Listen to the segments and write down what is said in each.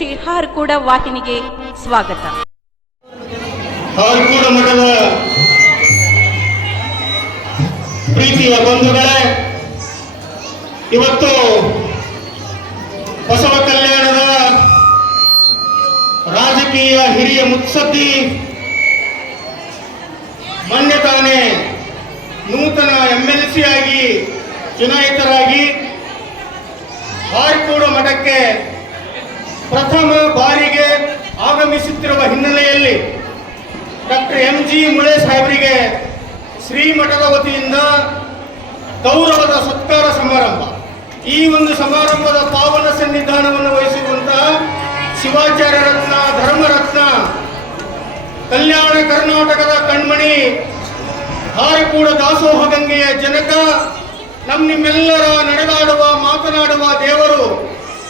ಶ್ರೀ ಹಾರ್ಕೂಡ ವಾಹಿನಿಗೆ ಸ್ವಾಗತ. ಹಾರ್ಕೂಡ ಮಠದ ಪ್ರೀತಿಯ ಬಂಧುಗಳೇ, ಇವತ್ತು ಬಸವ ಕಲ್ಯಾಣದ ರಾಜಕೀಯ ಹಿರಿಯ ಮುತ್ಸದ್ದಿ ಮೊನ್ನೆ ತಾನೇ ನೂತನ ಎಂ ಎಲ್ ಸಿ ಆಗಿ ಚುನಾಯಿತರಾಗಿ ಹಾರ್ಕೂಡ ಮಠಕ್ಕೆ ಪ್ರಥಮ ಬಾರಿಗೆ ಆಗಮಿಸುತ್ತಿರುವ ಹಿನ್ನೆಲೆಯಲ್ಲಿ ಡಾಕ್ಟರ್ ಎಂ ಜಿ ಮುಳೆ ಸಾಹೇಬರಿಗೆ ಶ್ರೀಮಠದ ವತಿಯಿಂದ ಗೌರವದ ಸತ್ಕಾರ ಸಮಾರಂಭ. ಈ ಒಂದು ಸಮಾರಂಭದ ಪಾವನ ಸನ್ನಿಧಾನವನ್ನು ವಹಿಸಿರುವಂತಹ ಶಿವಾಚಾರ್ಯ ರತ್ನ ಧರ್ಮರತ್ನ, ಕಲ್ಯಾಣ ಕರ್ನಾಟಕದ ಕಣ್ಮಣಿ ಹಾರಿಕೂಡ ದಾಸೋಹ ಗಂಗೆಯ ಜನಕ ನಮ್ಮ ನಿಮ್ಮೆಲ್ಲರ ನಡೆದಾಡುವ, ಮಾತನಾಡುವ ದೇವರು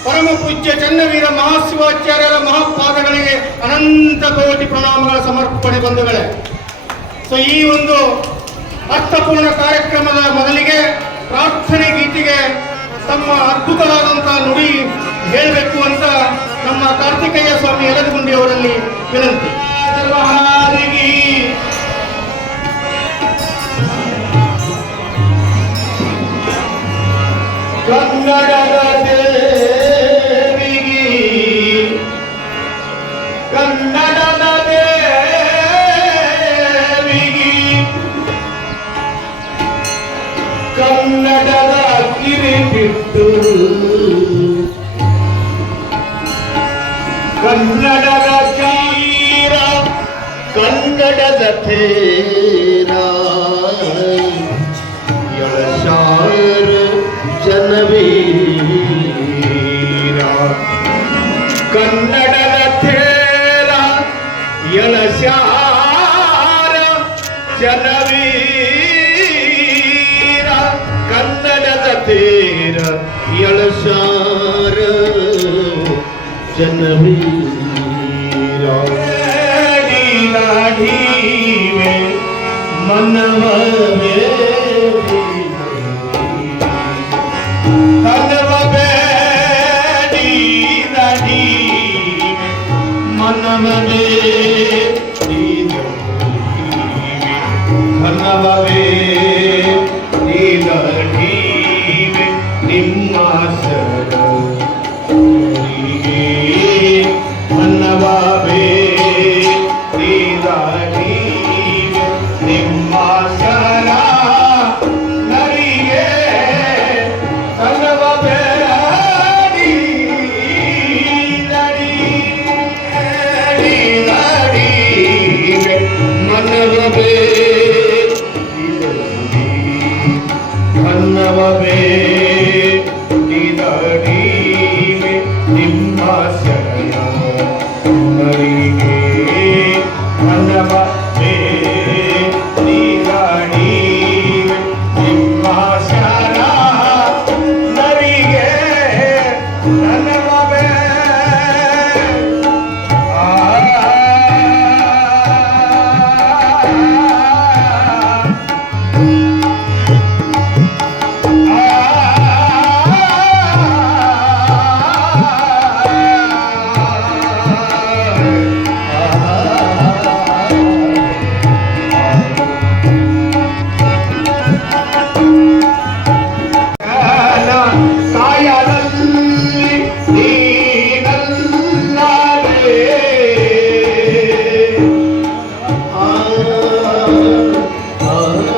ಪರಮ ಪೂಜ್ಯ ಚನ್ನವೀರ ಮಹಾಶಿವಾಚಾರ್ಯರ ಮಹಾಪಾದಗಳಿಗೆ ಅನಂತ ಕೋಟಿ ಪ್ರಣಾಮಗಳ ಸಮರ್ಪಣೆ ಬಂಧುಗಳೇ. ಸೊ ಈ ಒಂದು ಅರ್ಥಪೂರ್ಣ ಕಾರ್ಯಕ್ರಮದ ಮೊದಲಿಗೆ ಪ್ರಾರ್ಥನೆ ಗೀತೆಗೆ ತಮ್ಮ ಅದ್ಭುತವಾದಂತಹ ನುಡಿ ಹೇಳಬೇಕು ಅಂತ ನಮ್ಮ ಕಾರ್ತಿಕೇಯ ಸ್ವಾಮಿ ಯಲದಗುಂಡಿ ಅವರಲ್ಲಿ ವಿನಂತಿ. ಕನ್ನಡದ ಜನವೀರ ಕನ್ನಡದ ಥೇರ ಎಳಸಾರ ಜನವೀರ ಕನ್ನಡದ ತೇರ ಎಳಸಾರ ಜನವೀರ ನಾಡೀವೆ ಮನವೇ ಕನ್ನವ ಬೇಡಿ ನಡಿ ಮನವೇ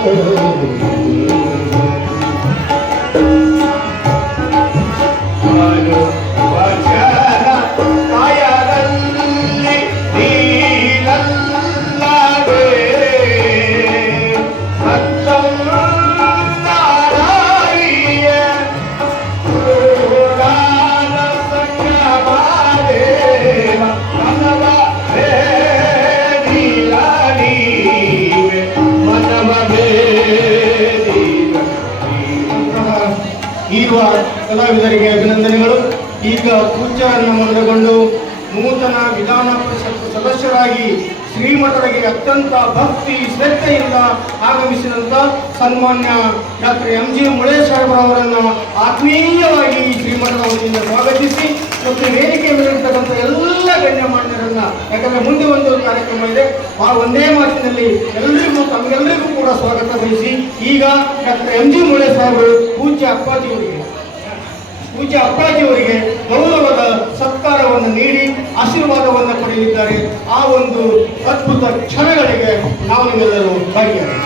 Senhor. ಸದಸ್ಯರಾಗಿ ಶ್ರೀಮಠರಿಗೆ ಅತ್ಯಂತ ಭಕ್ತಿ, ಶ್ರದ್ಧೆಯಿಂದ ಆಗಮಿಸಿದಂತ ಸನ್ಮಾನ್ಯ ಡಾಕ್ಟರ್ ಎಂ ಜಿ ಮುಳೆ ಸಾಹೇಬ್ರವರನ್ನು ಆತ್ಮೀಯವಾಗಿ ಶ್ರೀಮಠದ ವತಿಯಿಂದ ಸ್ವಾಗತಿಸಿ ಮತ್ತು ವೇದಿಕೆ ಮೇಲಿರ್ತಕ್ಕಂಥ ಎಲ್ಲ ಗಣ್ಯಮಾನ್ಯರನ್ನ. ಯಾಕಂದರೆ ಮುಂದೆ ಒಂದು ಕಾರ್ಯಕ್ರಮ ಇದೆ. ಆ ಒಂದೇ ಮಾತಿನಲ್ಲಿ ಎಲ್ಲರಿಗೂ ತಮಗೆಲ್ಲರಿಗೂ ಕೂಡ ಸ್ವಾಗತ ಬಯಸಿ ಈಗ ಡಾಕ್ಟರ್ ಎಂ ಜಿ ಮುಳೆ ಸಾಹೇಬರು ಪೂಜ್ಯ ಅಪ್ಪಾಜಿಯವರಿಗೆ. ಪೂಜ್ಯ ಅಪ್ಪಾಜಿಯವರಿಗೆ ಗೌರವದ ಸತ್ಕಾರವನ್ನು ನೀಡಿ ಆಶೀರ್ವಾದವನ್ನು ಪಡೆಯಲಿದ್ದಾರೆ. ಆ ಒಂದು ಅದ್ಭುತ ಕ್ಷಣಗಳಿಗೆ ನಾವು ನಿಮ್ಮೆಲ್ಲರೂ ಭಾಗಿಯಾಗಿ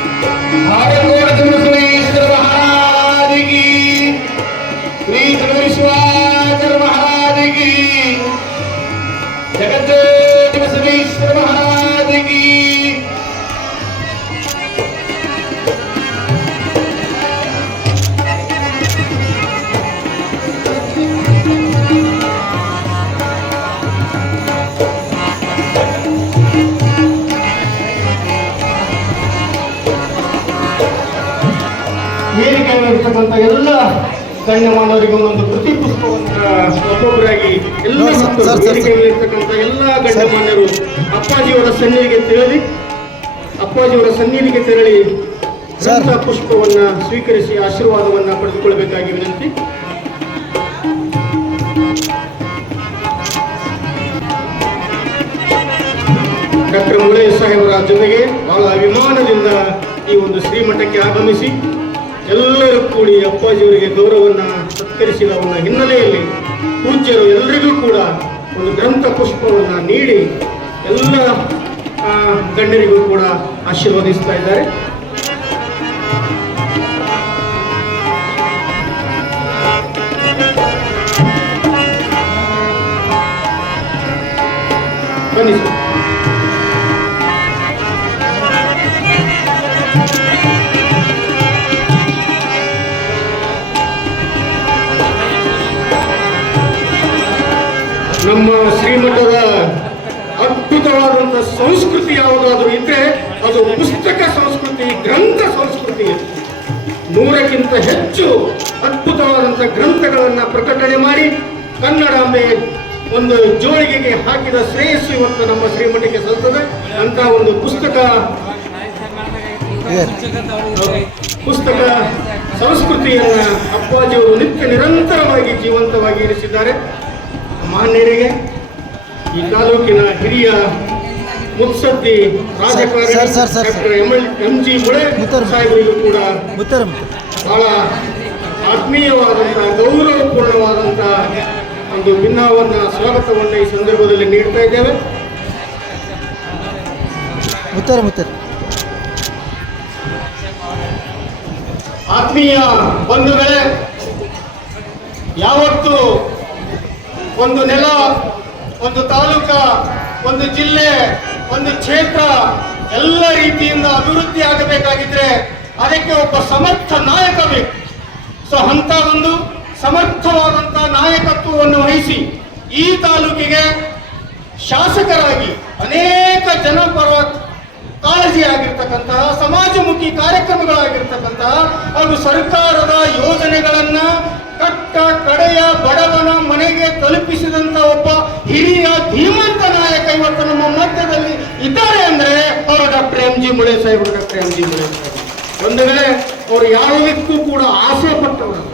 ಎಲ್ಲ. ವೇದಿಕೆಯಲ್ಲಿರ್ತಕ್ಕಂಥ ಎಲ್ಲ ಗಣ್ಯಮಾನ್ಯರು ಅಪ್ಪಾಜಿಯವರ ಸನ್ನಿಧಿಗೆ ತೆರಳಿ ಅಪ್ಪಾಜಿಯವರ ಸನ್ನಿಧಿಗೆ ತೆರಳಿ ಸಂತ ಪುಷ್ಪವನ್ನ ಸ್ವೀಕರಿಸಿ ಆಶೀರ್ವಾದವನ್ನ ಪಡೆದುಕೊಳ್ಳಬೇಕಾಗಿ ವಿನಂತಿ. ಡಾಕ್ಟರ್ ಮುಳಯ್ಯ ಸಾಹೇಬರ ಜೊತೆಗೆ ಬಹಳ ಅಭಿಮಾನದಿಂದ ಈ ಒಂದು ಶ್ರೀಮಠಕ್ಕೆ ಆಗಮಿಸಿ ಎಲ್ಲರೂ ಕೂಡಿ ಅಪ್ಪಾಜಿಯವರಿಗೆ ಗೌರವವನ್ನು ಸತ್ಕರಿಸಿದ ಒಂದು ಹಿನ್ನೆಲೆಯಲ್ಲಿ ಪೂಜ್ಯರು ಎಲ್ಲರಿಗೂ ಕೂಡ ಒಂದು ಗ್ರಂಥ ಪುಷ್ಪವನ್ನು ನೀಡಿ ಎಲ್ಲ ಗಣ್ಯರಿಗೂ ಕೂಡ ಆಶೀರ್ವದಿಸ್ತಾ ಇದ್ದಾರೆ. ಬನ್ನಿ ನಮ್ಮ ಶ್ರೀಮಠದ ಅದ್ಭುತವಾದಂಥ ಸಂಸ್ಕೃತಿ ಯಾವುದಾದ್ರೂ ಇದ್ರೆ ಅದು ಪುಸ್ತಕ ಸಂಸ್ಕೃತಿ, ಗ್ರಂಥ ಸಂಸ್ಕೃತಿ. ನೂರಕ್ಕಿಂತ ಹೆಚ್ಚು ಅದ್ಭುತವಾದಂಥ ಗ್ರಂಥಗಳನ್ನು ಪ್ರಕಟಣೆ ಮಾಡಿ ಕನ್ನಡಾಂಬೆ ಒಂದು ಜೋಳಿಗೆಗೆ ಹಾಕಿದ ಶ್ರೇಯಸ್ಸು ಇವತ್ತು ನಮ್ಮ ಶ್ರೀಮಠಕ್ಕೆ ಸಲ್ತದೆ. ಅಂತ ಒಂದು ಪುಸ್ತಕ. ಪುಸ್ತಕ ಸಂಸ್ಕೃತಿಯನ್ನ ಅಪ್ಪಾಜಿಯವರು ನಿತ್ಯ ನಿರಂತರವಾಗಿ ಜೀವಂತವಾಗಿ ಇರಿಸಿದ್ದಾರೆ. ಮಾನ್ಯರಿಗೆ ಈ ತಾಲೂಕಿನ ಹಿರಿಯ ಮುತ್ಸದ್ದಿ ರಾಜಕಾರಣಿ. Doctor M L M G Mule ಸಾಹೇಬರಿಗೂ ಕೂಡ ಬಹಳ ಆತ್ಮೀಯವಾದಂಥ ಗೌರವಪೂರ್ಣವಾದಂಥ ಒಂದು ಭಿನ್ನವನ್ನ ಸ್ವಾಗತವನ್ನು ಈ ಸಂದರ್ಭದಲ್ಲಿ ನೀಡ್ತಾ ಇದ್ದೇವೆ. ಮುತ್ತರ ಮುತ್ತರ. ಆತ್ಮೀಯ ಬಂಧುಗಳೇ ಯಾವತ್ತು ಒಂದು ನೆಲ, ಒಂದು ತಾಲೂಕ, ಒಂದು ಜಿಲ್ಲೆ, ಒಂದು ಕ್ಷೇತ್ರ ಎಲ್ಲ ರೀತಿಯಿಂದ ಅಭಿವೃದ್ಧಿ ಆಗಬೇಕಾಗಿದ್ರೆ ಅದಕ್ಕೆ ಒಬ್ಬ ಸಮರ್ಥ ನಾಯಕ ಬೇಕು. ಸೊ ಅಂತ ಒಂದು ಸಮರ್ಥವಾದಂಥ ನಾಯಕತ್ವವನ್ನು ವಹಿಸಿ ಈ ತಾಲೂಕಿಗೆ ಶಾಸಕರಾಗಿ ಅನೇಕ ಜನಪರ ಕಾಳಜಿ ಆಗಿರ್ತಕ್ಕಂತಹ ಸಮಾಜಮುಖಿ ಕಾರ್ಯಕ್ರಮಗಳಾಗಿರ್ತಕ್ಕಂತಹ ಹಾಗೂ ಸರ್ಕಾರದ ಯೋಜನೆಗಳನ್ನ ಕಟ್ಟ ಕಡೆಯ ಬಡವನ ಮನೆಗೆ ತಲುಪಿಸಿದಂತ ಒಬ್ಬ ಹಿರಿಯ ಧೀಮಂತ ನಾಯಕ ಇವತ್ತು ನಮ್ಮ ಮಧ್ಯದಲ್ಲಿ ಇದ್ದಾರೆ ಅಂದ್ರೆ ಅವರು ಡಾಕ್ಟರ್ ಎಂ ಜಿ ಮುಳೆ ಸಾಹೇಬರು ಡಾಕ್ಟರ್ ಎಂ ಜಿ ಮುಳೆ ಸಾಹೇಬರು ಒಂದು ವೇಳೆ ಅವರು ಯಾವುದಕ್ಕೂ ಕೂಡ ಆಸೆ ಪಟ್ಟವರಲ್ಲ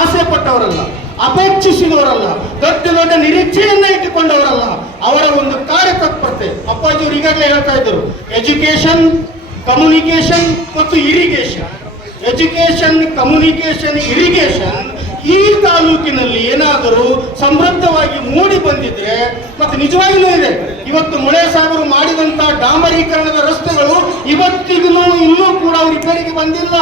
ಆಸೆ ಪಟ್ಟವರಲ್ಲ, ಅಪೇಕ್ಷಿಸಿದವರಲ್ಲ, ದೊಡ್ಡ ದೊಡ್ಡ ನಿರೀಕ್ಷೆಯನ್ನ ಇಟ್ಟುಕೊಂಡವರಲ್ಲ, ಅವರ ಒಂದು ಕಾರ್ಯತತ್ಪರತೆ ಅಪ್ಪಾಜಿಯವರು ಈಗಾಗಲೇ ಹೇಳ್ತಾ ಇದ್ದರು ಎಜುಕೇಶನ್ ಕಮ್ಯುನಿಕೇಶನ್ ಮತ್ತು ಇರಿಗೇಷನ್ ಎಜುಕೇಶನ್ ಕಮ್ಯುನಿಕೇಶನ್ ಇರಿಗೇಷನ್ ಈ ತಾಲೂಕಿನಲ್ಲಿ ಏನಾದರೂ ಸಮೃದ್ಧವಾಗಿ ಮೂಡಿ ಬಂದಿದ್ರೆ ಮತ್ತೆ ನಿಜವಾಗಿಯೂ ಇದೆ. ಇವತ್ತು ಮೊಳೆ ಸಾಗರು ಮಾಡಿದಂತ ಡಾಮರೀಕರಣದ ರಸ್ತೆಗಳು ಇವತ್ತಿಗೂ ಇನ್ನೂ ಕೂಡ ರಿಪೇರಿಗೆ ಬಂದಿಲ್ಲ.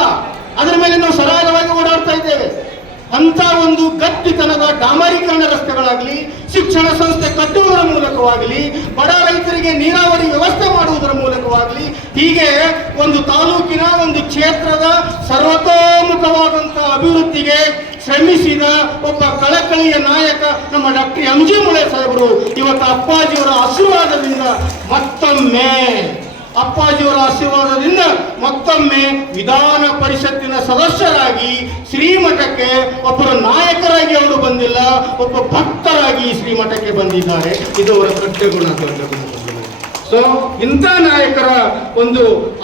ಅದರ ಮೇಲೆ ನಾವು ಸರಾಗವಾಗಿ ಓಡಾಡ್ತಾ ಇದ್ದೇವೆ. ಅಂತ ಒಂದು ಗಟ್ಟಿತನದ ಡಾಮರೀಕರಣ ರಸ್ತೆಗಳಾಗಲಿ, ಶಿಕ್ಷಣ ಸಂಸ್ಥೆ ಕಟ್ಟುವುದರ ಮೂಲಕವಾಗಲಿ, ಬಡ ರೈತರಿಗೆ ನೀರಾವರಿ ವ್ಯವಸ್ಥೆ ಮಾಡುವುದರ ಮೂಲಕವಾಗಲಿ, ಹೀಗೆ ಒಂದು ತಾಲೂಕಿನ ಒಂದು ಕ್ಷೇತ್ರದ ಸರ್ವತೋಮುಖವಾದಂತಹ ಅಭಿವೃದ್ಧಿಗೆ ಶ್ರಮಿಸಿದ ಒಬ್ಬ ಕಳಕಳಿಯ ನಾಯಕ ನಮ್ಮ ಡಾಕ್ಟರ್ ಎಂ ಜಿ ಮುಳೆ ಸಾಹೇಬರು ಇವತ್ತು ಅಪ್ಪಾಜಿಯವರ ಆಶೀರ್ವಾದದಿಂದ ಮತ್ತೊಮ್ಮೆ ಅಪ್ಪಾಜಿಯವರ ಆಶೀರ್ವಾದದಿಂದ ಮತ್ತೊಮ್ಮೆ ವಿಧಾನ ಪರಿಷತ್ತಿನ ಸದಸ್ಯರಾಗಿ ಶ್ರೀಮಠಕ್ಕೆ ಒಬ್ಬರ ನಾಯಕರಾಗಿ ಅವರು ಬಂದಿಲ್ಲ, ಒಬ್ಬ ಭಕ್ತರಾಗಿ ಶ್ರೀಮಠಕ್ಕೆ ಬಂದಿದ್ದಾರೆ. ಇದು ಅವರ ಪ್ರತ್ಯಗುಣ ಸೊ ಇಂಥ ನಾಯಕರ ಒಂದು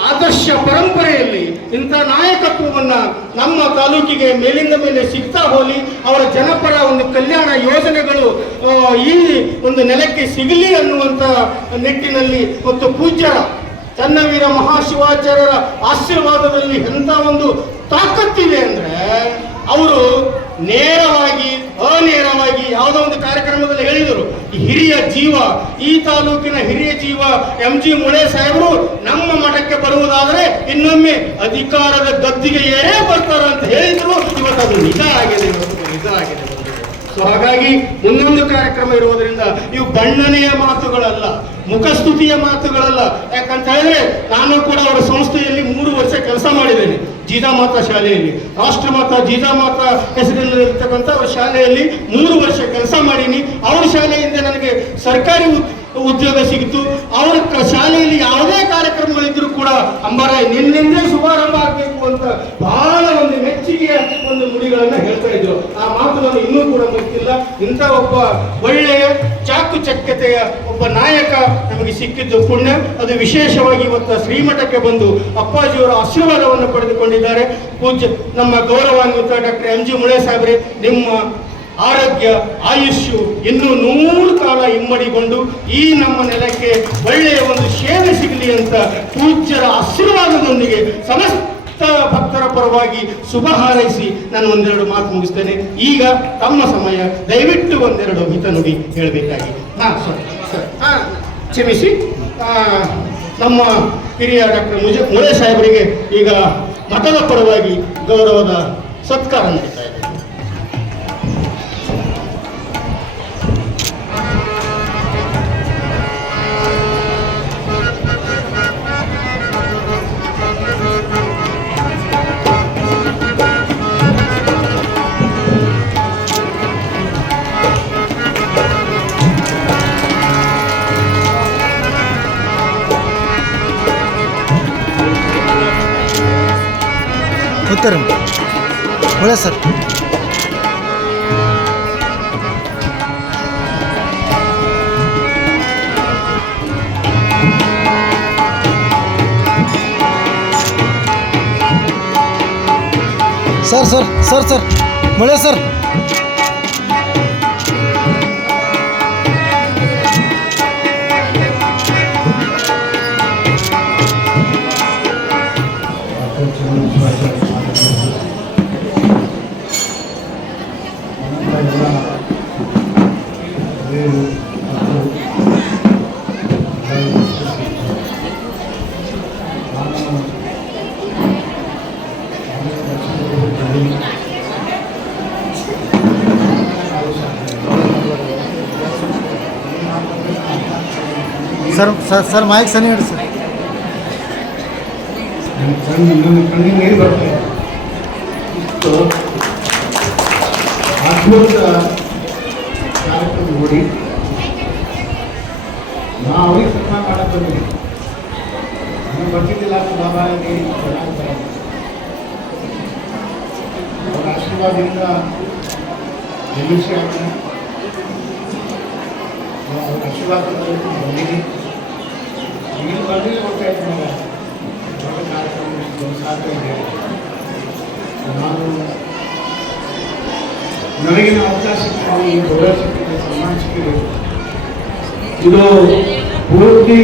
ಆದರ್ಶ ಪರಂಪರೆಯಲ್ಲಿ, ಇಂಥ ನಾಯಕತ್ವವನ್ನ ನಮ್ಮ ತಾಲೂಕಿಗೆ ಮೇಲಿಂದ ಮೇಲೆ ಸಿಗ್ತಾ ಹೋಲಿ, ಅವರ ಜನಪರ ಒಂದು ಕಲ್ಯಾಣ ಯೋಜನೆಗಳು ಈ ಒಂದು ನೆಲಕ್ಕೆ ಸಿಗಲಿ ಅನ್ನುವಂಥ ನಿಟ್ಟಿನಲ್ಲಿ ಮತ್ತು ಪೂಜ್ಯರ ಚನ್ನವೀರ ಮಹಾಶಿವಾಚಾರ್ಯರ ಆಶೀರ್ವಾದದಲ್ಲಿ ಎಂಥ ಒಂದು ತಾಕತ್ತಿದೆ ಅಂದ್ರೆ, ಅವರು ನೇರವಾಗಿ, ಅನೇರವಾಗಿ ಯಾವುದೋ ಒಂದು ಕಾರ್ಯಕ್ರಮದಲ್ಲಿ ಹೇಳಿದರು ಹಿರಿಯ ಜೀವ, ಈ ತಾಲೂಕಿನ ಹಿರಿಯ ಜೀವ ಎಂ ಜಿ ಮುಳೆ ಸಾಹೇಬರು ನಮ್ಮ ಮಠಕ್ಕೆ ಬರುವುದಾದರೆ ಇನ್ನೊಮ್ಮೆ ಅಧಿಕಾರದ ಗದ್ದಿಗೆ ಏರೇ ಬರ್ತಾರೆ ಅಂತ ಹೇಳಿದ್ರು. ಇವತ್ತು ಅದು ನಿಜ ಆಗಿದೆ ನಿಜ ಆಗಿದೆ ಸೊ ಹಾಗಾಗಿ ಮುಂದೊಂದು ಕಾರ್ಯಕ್ರಮ ಇರುವುದರಿಂದ ಇವು ಬಣ್ಣನೆಯ ಮಾತುಗಳಲ್ಲ. ಮುಖಸ್ತುತಿಯ ಮಾತುಗಳಲ್ಲ. ಯಾಕಂತ ಹೇಳಿದ್ರೆ ನಾನು ಕೂಡ ಅವರ ಸಂಸ್ಥೆಯಲ್ಲಿ ಮೂರು ವರ್ಷ ಕೆಲಸ ಮಾಡಿದ್ದೇನೆ ಜೀಜಾಮಾತಾ ಶಾಲೆಯಲ್ಲಿ. ರಾಷ್ಟ್ರಮಾತಾ ಜೀಜಾಮಾತಾ ಹೆಸರಿನಲ್ಲಿರ್ತಕ್ಕಂಥ ಅವರ ಶಾಲೆಯಲ್ಲಿ ಮೂರು ವರ್ಷ ಕೆಲಸ ಮಾಡೀನಿ. ಅವ್ರ ಶಾಲೆಯಿಂದ ನನಗೆ ಸರ್ಕಾರಿ ಉದ್ಯೋಗ ಸಿಗಿತು. ಅವರ ಶಾಲೆಯಲ್ಲಿ ಯಾವುದೇ ಕಾರ್ಯಕ್ರಮಗಳಿದ್ರು ಕೂಡ, ಅಂಬಾರ, ನಿನ್ನಿಂದೇ ಶುಭಾರಂಭ ಆಗಬೇಕು ಅಂತ ಬಹಳ ಒಂದು ಮೆಚ್ಚುಗೆಯ ಒಂದು ನುಡಿಗಳನ್ನ ಹೇಳ್ತಾ ಇದ್ರು. ಆ ಮಾತು ನಾನು ಇನ್ನೂ ಕೂಡ ಗೊತ್ತಿಲ್ಲ. ಇಂಥ ಒಬ್ಬ ಒಳ್ಳೆಯ ಚಾಕು ಚಾಕುಚಕ್ಯತೆಯ ಒಬ್ಬ ನಾಯಕ ನಮಗೆ ಸಿಕ್ಕಿದ್ದು ಪುಣ್ಯ. ಅದು ವಿಶೇಷವಾಗಿ ಇವತ್ತು ಶ್ರೀಮಠಕ್ಕೆ ಬಂದು ಅಪ್ಪಾಜಿಯವರ ಆಶೀರ್ವಾದವನ್ನು ಪಡೆದುಕೊಂಡಿದ್ದಾರೆ. ಪೂಜ್ಯ ನಮ್ಮ ಗೌರವಾನ್ವಿತ ಡಾಕ್ಟರ್ ಎಂ ಜಿ ಮುಳೆ ಸಾಹೇಬ್ರೆ, ನಿಮ್ಮ ಆರೋಗ್ಯ, ಆಯುಷ್ಯು ಇನ್ನೂ ನೂರು ಕಾಲ ಇಮ್ಮಡಿಗೊಂಡು ಈ ನಮ್ಮ ನೆಲಕ್ಕೆ ಒಳ್ಳೆಯ ಒಂದು ಸೇವೆ ಸಿಗಲಿ ಅಂತ ಪೂಜ್ಯರ ಆಶೀರ್ವಾದದೊಂದಿಗೆ ಸಮಸ್ತ ಭಕ್ತರ ಪರವಾಗಿ ಶುಭ ಹಾರೈಸಿ ನಾನು ಒಂದೆರಡು ಮಾತು ಮುಗಿಸ್ತೇನೆ. ಈಗ ತಮ್ಮ ಸಮಯ. ದಯವಿಟ್ಟು ಒಂದೆರಡು ಹಿತ ನುಡಿ ಹೇಳಬೇಕಾಗಿ. ಹಾ, ಸರಿ, ಸರ್. ಹಾಂ, ಕ್ಷಮಿಸಿ. ನಮ್ಮ ಹಿರಿಯ ಡಾಕ್ಟರ್ ಮುಜ ಮುಳೆ ಸಾಹೇಬರಿಗೆ ಈಗ ಮಠದ ಪರವಾಗಿ ಗೌರವದ ಸತ್ಕಾರ ನಡೀತಾ ಇದೆ ಉತ್ತರ ಒಳ್ಳೆ sir sir sir sir sir ಒಳ್ಳೆ sir sir sir sir mic ಸನಿ ಹೇಳಿ ಸರ್ ನನ್ನ ಕಣ್ಣಿಗೆ ನೀರು ಬರ್ತದೆ ಇಷ್ಟು ಅದ್ಭುತ ಕಾರ್ಯಕ್ರಮ ನೋಡಿ ನಾ ಅವ್ರಿಗೆ ಸನ್ಮಾನ ಮಾಡಕ್ಕೆ ಬಂದಿದ್ದೀನಿ ನನಗೆ ಬರ್ತಿದ್ದಿಲ್ಲ ಬಾಬಾಗೆ ಚೆನ್ನಾಗಿ ಬರೋದು. ಅವರ ಆಶೀರ್ವಾದದಿಂದ ನಿಲ್ಲಿಸಿ ಆಗ್ತಾನೆ ಅವ್ರ ಆಶೀರ್ವಾದದಲ್ಲಿ ಬಂದಿದ್ದೀನಿ ಈಗ ಬಂದಿಲ್ಲ ಗೊತ್ತಾಯ್ತು ಇದ್ದೀನಿ ದೊಡ್ಡ ಕಾರ್ಯಕ್ರಮ ಸಾಧ್ಯ ಇದೆ ನಾನು ನನಗಿನ ಅವಕಾಶ ಗೌರವ ಸನ್ಮಾನ ಸಿಕ್ಕಿದೆ ಇದು ಪೂರ್ತಿ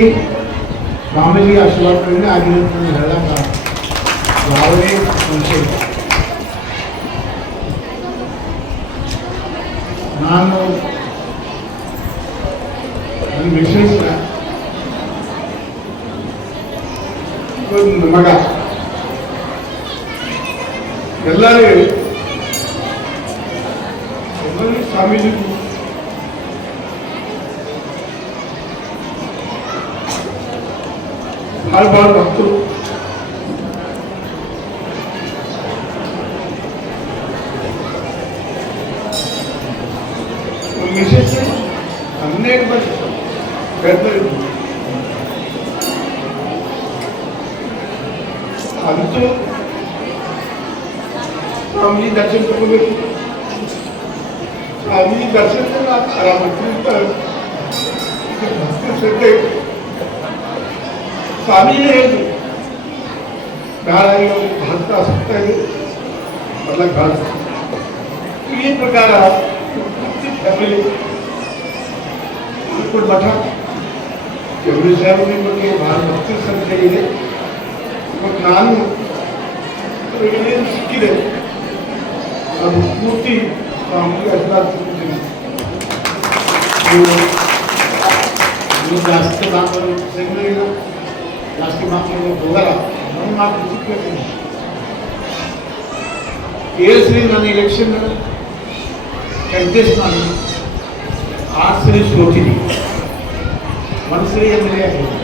ಸ್ವಾಮೀಜಿ ಆಶೀರ್ವಾದದಿಂದ ಆಗಿರುತ್ತೆ ಅಂತ ಹೇಳಕ್ಕ ಯಾವುದೇ ಸಂಶಯ. ಇಲ್ಲ ನಾನು ನನ್ನ ಮಿಸ್ಸೆಸ್ ಒಂದು ಮಗ ಎಲ್ಲರೂ ಎಲ್ಲರೂ ಸ್ವಾಮೀಜಿ ಭಾಳ ಭಾಳ ಭಕ್ತರು ಒಂದು ಮಿಸೆಸ್ ಹನ್ನೆರಡು ವರ್ಷ ಬೆಳೆದಿದ್ದು ಅಂತೂ ಸ್ವಾಮೀಜಿ ದರ್ಶನ ತಗೋಬೇಕು ಸ್ವಾಮೀಜಿ ದರ್ಶನ ಆರಾಮ ಶ್ರದ್ಧೆ ಸ್ವಾಮೀಜಿ ಹೇಳಿದ್ರು ಭಾಳ ಹತ್ತ ಸುತ್ತಾಗಿ ಬರ್ಲಕ್ಕೆ ಭಾಳ ಈ ಪ್ರಕಾರ ಫ್ಯಾಮಿಲಿ ಉಳ್ಕೊಂಡು ಮಠ ಎವರಿ ಫ್ಯಾಮಿಲಿ ಬಗ್ಗೆ ಭಾಳ ಭಕ್ತಿ ಸಂಖ್ಯೆ ಇದೆ ಮತ್ತು ನಾನು ಏನು ಸಿಕ್ಕಿದೆ ಅದು ಪೂರ್ತಿ ಸ್ವಾಮಿಗೆ ಆಶೀರ್ವಾದ ಕೊಡ್ತೀನಿ ನೀವು ನೀವು ಜಾಸ್ತಿ ಮಾತಾಡೋ ಸಿಗಲಿಲ್ಲ ಜಾಸ್ತಿ ಮಾತಾಡೋದು ಹೋಗಲ್ಲ ನನ್ನ ಮಾತು ಸಿಕ್ಕಬೇಕು ಕೇಳಿಸ್ರಿ ನಾನು ಎಲೆಕ್ಷನ್ ಕಂಟೆಸ್ಟ್ ಮಾಡಿ ಆರು ಸರಿ ಸೋತಿನಿ ಒಂದು ಸರಿ ಎಂ ಎಲ್ ಎ ಆಗಿದ್ದೀನಿ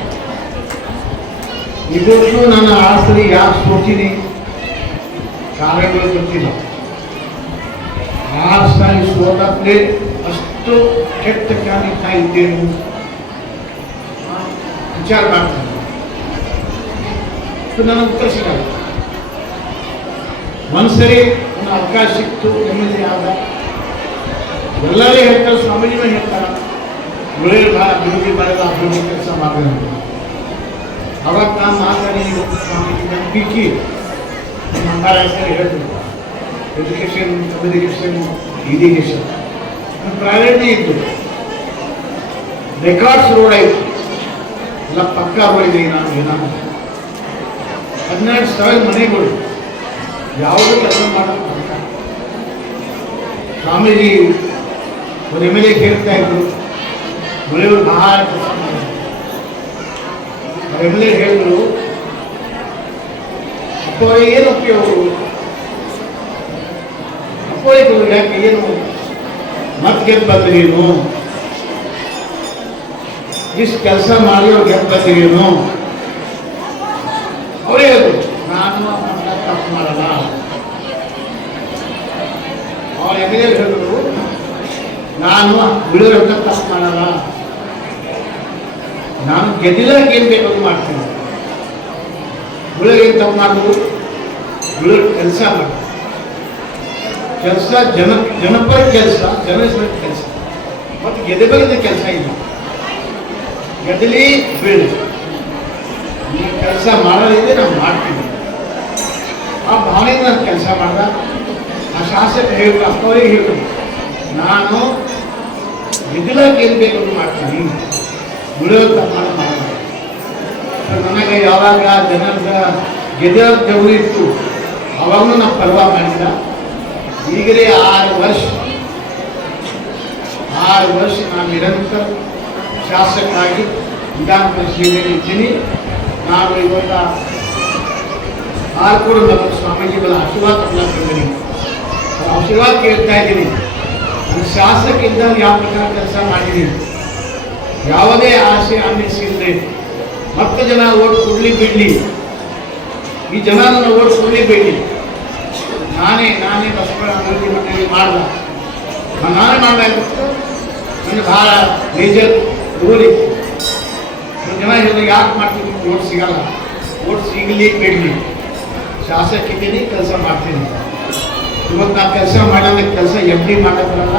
ಇವತ್ತು ನಾನು ಆರು ಸರಿ ಯಾಕೆ ಸೋತೀನಿ ಕಾರಣಗಳು ಗೊತ್ತಿಲ್ಲ ಆರು ಸಾರಿ ಸೋತಾಗ್ಲೇ ಅಷ್ಟು ಕೆಟ್ಟ ಕಾಣಿಕ ಇದ್ದೇನು ವಿಚಾರ ಮಾಡ್ತೀನಿ ಇದು ನನ್ನ ಉತ್ತರ ಸಿಗಲ್ಲ ಒಂದ್ಸರಿ ಒಂದು ಅವಕಾಶ ಸಿಕ್ತು ಎಂ ಎಲ್ ಎ ಆದ ಎಲ್ಲರೂ ಹೇಳ್ತಾರೆ ಸ್ವಾಮೀಜಿನೂ ಹೇಳ್ತಾರೆ ಒಳ್ಳೆಯ ಭಾಳ ಅಭಿವೃದ್ಧಿ ಮಾಡಿದ ಅಭಿವೃದ್ಧಿ ಕೆಲಸ ಮಾಡಿದ ಅವಾಗ ನಾನು ಮಾತಾಡಿ ಸ್ವಾಮೀಜಿ ನಂಬಿಕೆ ಮಂಗಾರ ಹೆಸರು ಹೇಳಿದ್ರು ಎಜುಕೇಷನ್ ಕಮ್ಯುನಿಕೇಷನ್ ಇರಿಗೇಷನ್ ಪ್ರೈವೇಟ್ನೇ ಇತ್ತು. ರೆಕಾರ್ಡ್ಸ್ ರೋಡ್ ಆಯಿತು. ಎಲ್ಲ ಪಕ್ಕ ರೋಡ್ ನಾನು ಏನಾದ್ರು. ಹದಿನೆಂಟು ಸಾವಿರ ಮನೆಗಳು. ಯಾವುದೂ ಕೆಲಸ ಮಾಡೋದು ಸ್ವಾಮೀಜಿ ಒಂದು ಎಂ ಎಲ್ ಎ ಕೇಳ್ತಾ ಇದ್ರು. ಮನೆಯವರು ಬಹಳ ಕೆಲಸ ಮಾಡಿದ್ರು. ಎಂ ಎಲ್ ಎ ಹೇಳಿದ್ರು. ಅಪ್ಪ ಏನು ಉಪಯೋಗ ಅಪ್ಪ ಯಾಕೆ ಏನು? ಮತ್ತೆ ಗೆದ್ದು ನೀನು? ಇಷ್ಟು ಕೆಲಸ ಮಾಡಿ ಅವ್ರು ಗೆದ್ದು ನೀನು? ಅವರೇ ಹೇಳಿದ್ರು ನಾನು ತಪ್ಪು ಮಾಡಲ್ಲ. ಅವ್ರ ಎಂ ಎಲ್ ಹೇಳಿದ್ರು, ನಾನು ಬಿಡೋರಂತ ತಪ್ಪು ಮಾಡಲ್ಲ. ನಾನು ಗೆದ್ದಿದಾಗ ಏನು ಅದು ಮಾಡ್ತೀನಿ. ಬಿಳೋರು ಏನು ತಪ್ಪು ಮಾಡೋದು ಬಿಳೋರು ಕೆಲಸ ಮಾಡಿ ಕೆಲಸ ಜನ, ಜನಪರ ಕೆಲಸ ಜನರ ಕೆಲಸ. ಮತ್ತು ಗೆದ್ದೆ ಬಗ್ಗೆ ಕೆಲಸ ಇಲ್ಲ ಗೆದ್ದಲಿ ಬೀಳಿ ನೀವು ಕೆಲಸ ಮಾಡೋದಿದೆ ನಾವು ಮಾಡ್ತೀವಿ ಆ ಭಾವನೆಯಿಂದ ನಾನು ಕೆಲಸ ಮಾಡ್ದ. ಆ ಶಾಸಕ ಹೇಳಿದ್ರು ಅಕ್ಕವರಿಗೆ ಹೇಳಿದ್ರು ನಾನು ಬೇಕು ಅಂತ ಮಾಡ್ತೀನಿ. ಬಿಡೋ ತಪ್ಪ ಮಾಡ್ತೀನಿ ನನಗೆ ಯಾವಾಗ ಜನರ ಗೆದ್ದ ದೇವರು ಇತ್ತು, ಅವಾಗಲೂ ನಾವು ಪರ್ವ ಮಾಡಿಲ್ಲ ಈಗಲೇ ಆರು ವರ್ಷ ಆರು ವರ್ಷ ನಾನು ನಿರಂತರ ಶಾಸಕರಾಗಿ ವಿಧಾನ ಪರಿಷತ್ತಿನಲ್ಲಿ ಇದ್ದೀನಿ. ನಾನು ಇವತ್ತ ಆರು ಕೂಡ ನಮ್ಮ ಸ್ವಾಮೀಜಿಗಳ ಆಶೀರ್ವಾದ ತಗೊಳ್ತಿದ್ದೀನಿ ಅವ್ರ ಆಶೀರ್ವಾದ ಕೇಳ್ತಾ ಇದ್ದೀನಿ. ನಾನು ಶಾಸಕಿಂದ ಯಾವ ಪ್ರಕಾರ ಕೆಲಸ ಮಾಡಿದ್ದೀನಿ? ಯಾವುದೇ ಆಸೆ ಅನ್ನಿಸಿಲ್ಲದೆ ಹತ್ತು ಜನ ಓಟ್ ಕೊಡ್ಲಿ ಬಿಡ್ಲಿ ಈ ಜನ ನನ್ನ ಓಟ್ ಕೊಡ್ಲಿ ಬಿಡ್ಲಿ ನಾನೇ ನಾನೇ ಬಸವಣ್ಣ ಅಭಿವೃದ್ಧಿ ಮನೆಯಲ್ಲಿ ಮಾಡಲ್ಲ ನಾನು ನಾನೇ ಮಾಡಬೇಕು ನನಗೆ ಭಾಳ ಮೇಜರ್ ರೂಲ್ ಜನ ಹೇಳಿದ್ರು, ಯಾಕೆ ಮಾಡ್ತೀನಿ ಓಟ್ ಸಿಗಲ್ಲ. ಓಟ್ ಸಿಗಲಿ ಬಿಡಲಿ. ಶಾಸಕಿದ್ದೀನಿ ಕೆಲಸ ಮಾಡ್ತೀನಿ. ಇವತ್ತು ನಾ ಕೆಲಸ ಮಾಡಿದ್ರೆ ಕೆಲಸ ಎಫ್ ಡಿ ಮಾಡಕ್ಕೆ ಬರಲ್ಲ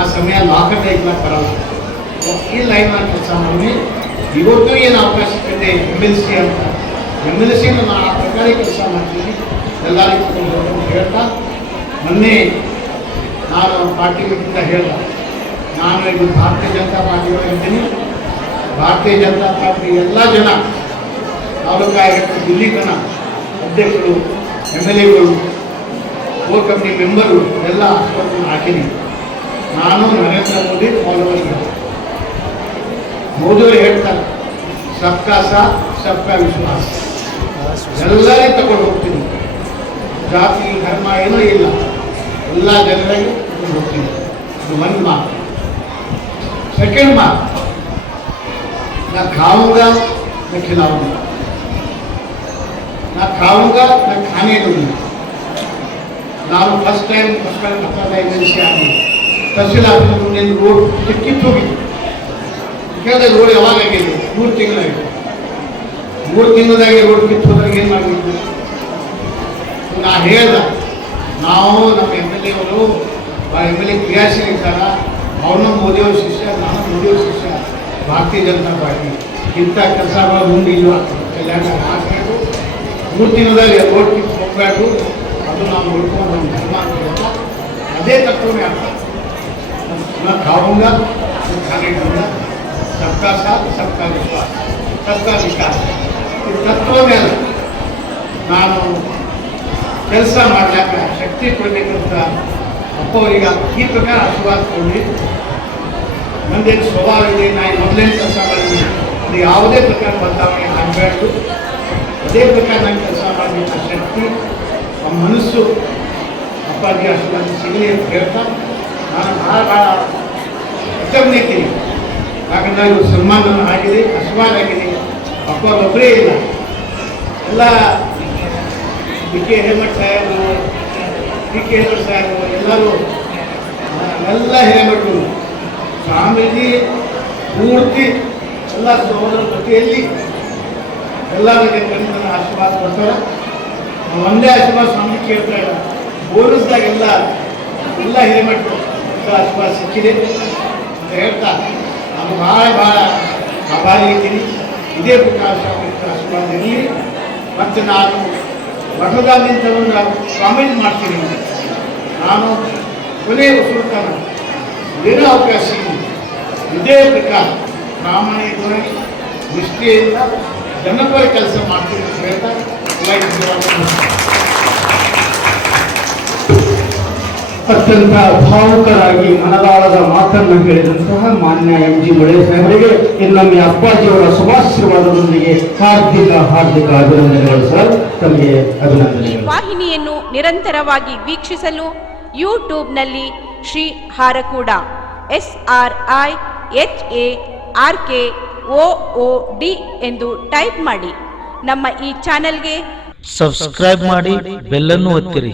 ಆ ಸಮಯ ಲಾಕರ್ ಮಾಡಕ್ಕೆ ಬರಲ್ಲ. ಈ ಲೈನ್ ಮಾಡಿ ಕೆಲಸ ಮಾಡಿ, ಇವತ್ತು ಏನು ಅವಕಾಶ ಇದೆ ಎಂ ಎಲ್ ಸಿ ಅಂತ. ಎಂ ಎಲ್ ಸಿ ನಾನು ಆ ಪ್ರಕಾರ ಕೆಲಸ ಮಾಡ್ತೀನಿ. ಎಲ್ಲರಿಗೂ ಹೇಳ್ತಾ, ಮೊನ್ನೆ ನಾನು ಪಾರ್ಟಿ ಮೀಟಿಂದ ಹೇಳ ನಾನು ಇದು ಭಾರತೀಯ ಜನತಾ ಪಾರ್ಟಿಯವರು ಇದ್ದೀನಿ. ಭಾರತೀಯ ಜನತಾ ಪಾರ್ಟಿ ಎಲ್ಲ ಜನ ತಾಲೂಕಾ ದಿಲ್ಲಿ ಜನ ಅಧ್ಯಕ್ಷರು ಎಂ ಎಲ್ ಎಗಳು ಕೋರ್ ಕಮಿಟಿ ಮೆಂಬರು ಎಲ್ಲ ಆಸ್ಪತ್ರೆ ಹಾಕಿದ್ದೀನಿ. ನಾನು ನರೇಂದ್ರ ಮೋದಿ ಫಾಲೋವರ್ ಮೋದಿಯವರು ಹೇಳ್ತಾರೆ ಸಬ್ಕಾ ಸಾಥ್ ಸಬ್ಕಾ ವಿಶ್ವಾಸ. ಎಲ್ಲರಿಗೂ ತಗೊಂಡು ಹೋಗ್ತೀನಿ. ಜಾತಿ, ಧರ್ಮ ಏನೂ ಇಲ್ಲ. ಎಲ್ಲ ಜನರಿಗೆ ಗೊತ್ತಿದೆ ಇದು ಒಂದು ಮಾತು. ಸೆಕೆಂಡ್ ಮಾತು. ನಾ ಖಾವುಂಗಾ ನಾ ಖಿಲಾವುಂಗಾ ನಾ ಖಾವುಂಗಾ ನಾ ಖಾನೇ ನಾನು ಫಸ್ಟ್ ಟೈಮ್ ಫಸ್ಟ್ ಟೈಮ್ ಕರ್ತವ್ಯ ಏಜೆನ್ಸಿ ಆಗಿ ತಹಸೀಲ್ ಆಫೀಸ್ ಮುಂದೆ ರೋಡ್ ಸಿಕ್ಕಿತ್ತು ಕಿತ್ತೋಗಿದ್ದೆ. ಕೇಳಿದಾಗ ರೋಡ್ ಯಾವಾಗ ಆಗಿದೆ? ಮೂರು ತಿಂಗಳಾಗಿದೆ ಮೂರು ತಿಂಗಳದಾಗಿ ರೋಡ್ ಕಿತ್ತು ಹೋದಾಗ ಏನು ಮಾಡಬೇಕು? ನಾ ಹೇಳ್ದ, ನಾವು ನಮ್ಮ ಎಂ ಎಲ್ ಎ ಎವರು ಎಂ ಎಲ್ ಎ ಕ್ರಿಯಾಶೀಲ ಇದ್ದಾರ ಅವನು ಮೋದಿಯವ್ರ ಶಿಷ್ಯ, ನಾನು ಮೋದಿಯವ್ರ ಶಿಷ್ಯ, ಭಾರತೀಯ ಜನತಾ ಪಾರ್ಟಿ. ಇಂಥ ಕೆಲಸ ಮುಂದೆ ಇಲ್ಲ ಕಲ್ಯಾಣ ಹಾಕಬೇಕು ಮೂರು ತಿಂಗಳಲ್ಲಿ ಓಟ್ ಹೋಗಬೇಕು ಅದು ನಾವು ನೋಡ್ಕೊಂಡು ನಮ್ಮ ಧರ್ಮ ಅಂತ ಅದೇ ತತ್ವನೇ ಅರ್ಥ. ನಾನು ಕಾವುಂಗ ಕಾಗೇಟಂಗ ಸಬ್ಕಾ ಸಾಥ್ ಸಬ್ಕಾ ವಿಶ್ವಾಸ ಸಬ್ಕಾ ವಿಕಾಸ್. ಈ ತತ್ವನೇ ಅಲ್ಲ. ನಾನು ಕೆಲಸ ಮಾಡ್ಲಾಕ ಶಕ್ತಿ ಕೊಡಬೇಕಂತ ಅಪ್ಪವರಿಗೆ ಈ ಪ್ರಕಾರ ಆಶೀರ್ವಾದ ಕೊಡಲಿ. ನಂದೇನು ಸ್ವಭಾವ ಇದೆ ನಾ ಮೊದಲೇ ಕೆಲಸ ಮಾಡಿದ್ದೀನಿ ಅದು ಯಾವುದೇ ಪ್ರಕಾರ ಬದಲಾವಣೆ ಆಗಬೇಕು ಅದೇ ಪ್ರಕಾರ ನಾನು ಕೆಲಸ ಮಾಡಬೇಕ ಶಕ್ತಿ, ಆ ಮನಸ್ಸು ಅಪ್ಪಾಜಿ ಆಶೀರ್ವಾದ ಸಿಗಲಿ ಅಂತ ಹೇಳ್ತಾ ನಾನು ಭಾಳ ಭಾಳ ಕೃತಜ್ಞ ಇದ್ದೀನಿ. ಯಾಕಂದ್ರೆ ಇವರು ಸನ್ಮಾನ ಆಗಿದೆ, ಆಶೀರ್ವಾದ ಆಗಿದೆ. ಅಪ್ಪ ಒಬ್ಬರೇ ಇಲ್ಲ. ಎಲ್ಲ ಡಿ ಕೆ ಹೇಮಂತ್ ಸಾಹೇಬರು ಡಿ ಕೆ ಹೇಮಂತ್ ಸಾಹೇಬರು ಎಲ್ಲರೂ ಎಲ್ಲ ಹಿರೇಮಠರು ಸ್ವಾಮೀಜಿ ಪೂರ್ತಿ ಎಲ್ಲ ಸಹೋದರ ಜೊತೆಯಲ್ಲಿ ಎಲ್ಲರಿಗೆ ಕಣ್ಣಿನ ಆಶೀರ್ವಾದ ಕೊಡ್ತಾರೆ. ಒಂದೇ ಆಶೀರ್ವಾದ ಸ್ವಾಮಿ ಕೇಳ್ತಾ ಇಲ್ಲ. ಬೋನಸ್ದಾಗ ಎಲ್ಲ ಹಿರೇಮಠರು ಆಶೀರ್ವಾದ ಸಿಕ್ಕಿದೆ. ಅಂತ ಹೇಳ್ತಾ, ನಾನು ಭಾಳ ಭಾಳ ಆಭಾರಿ ಇದ್ದೀನಿ. ಇದೇ ಪ್ರಕಾಶ ಆಶೀರ್ವಾದ ಇರಲಿ. ಮತ್ತು ನಾನು ಮಠದಾದ್ಯಂತ ನಾವು ಸ್ವಾಮೀಜಿ ಮಾಡ್ತೀನಿ. ನಾನು ಕೊನೆಯ ಸುಲ್ತಾನ. ಏನೋ ಅವಕಾಶ ಇದೇ ಪ್ರಕಾರ ಪ್ರಾಮಾಣಿಕವಾಗಿ ನಿಷ್ಠೆಯಿಂದ ಜನಪರ ಕೆಲಸ ಮಾಡ್ತೀನಿ ಅಂತ ಹೇಳ್ತಾ ಅತ್ಯಂತ ಭಾವುಕರಾಗಿ ಮನದಾಳದ ಮಾತನ್ನು ಹೇಳಿದಂತಹ ಮಾನ್ಯ ಎಂ ಜಿ ಮಳೆ ಸಾಹೇಬರಿಗೆ ಇನ್ನೊಮ್ಮೆ ಅಪ್ಪಾಜಿಯವರ ಶುಭಾಶೀರ್ವಾದದೊಂದಿಗೆ ಹಾರ್ದಿಕ ಹಾರ್ದಿಕ ಅಭಿನಂದನೆಗಳು ಸರ್. ತಮಗೆ ಈ ಅಭಿನಂದನೆಗಳು. ವಾಹಿನಿಯನ್ನು ನಿರಂತರವಾಗಿ ವೀಕ್ಷಿಸಲು ಯೂಟ್ಯೂಬ್ನಲ್ಲಿ Sri Harakuda S R I H A R K O O D ಎಂದು ಟೈಪ್ ಮಾಡಿ. ನಮ್ಮ ಈ ಚಾನೆಲ್ಗೆ ಸಬ್ಸ್ಕ್ರೈಬ್ ಮಾಡಿ ಬೆಲ್ಲನ್ನು ಒತ್ತಿರಿ.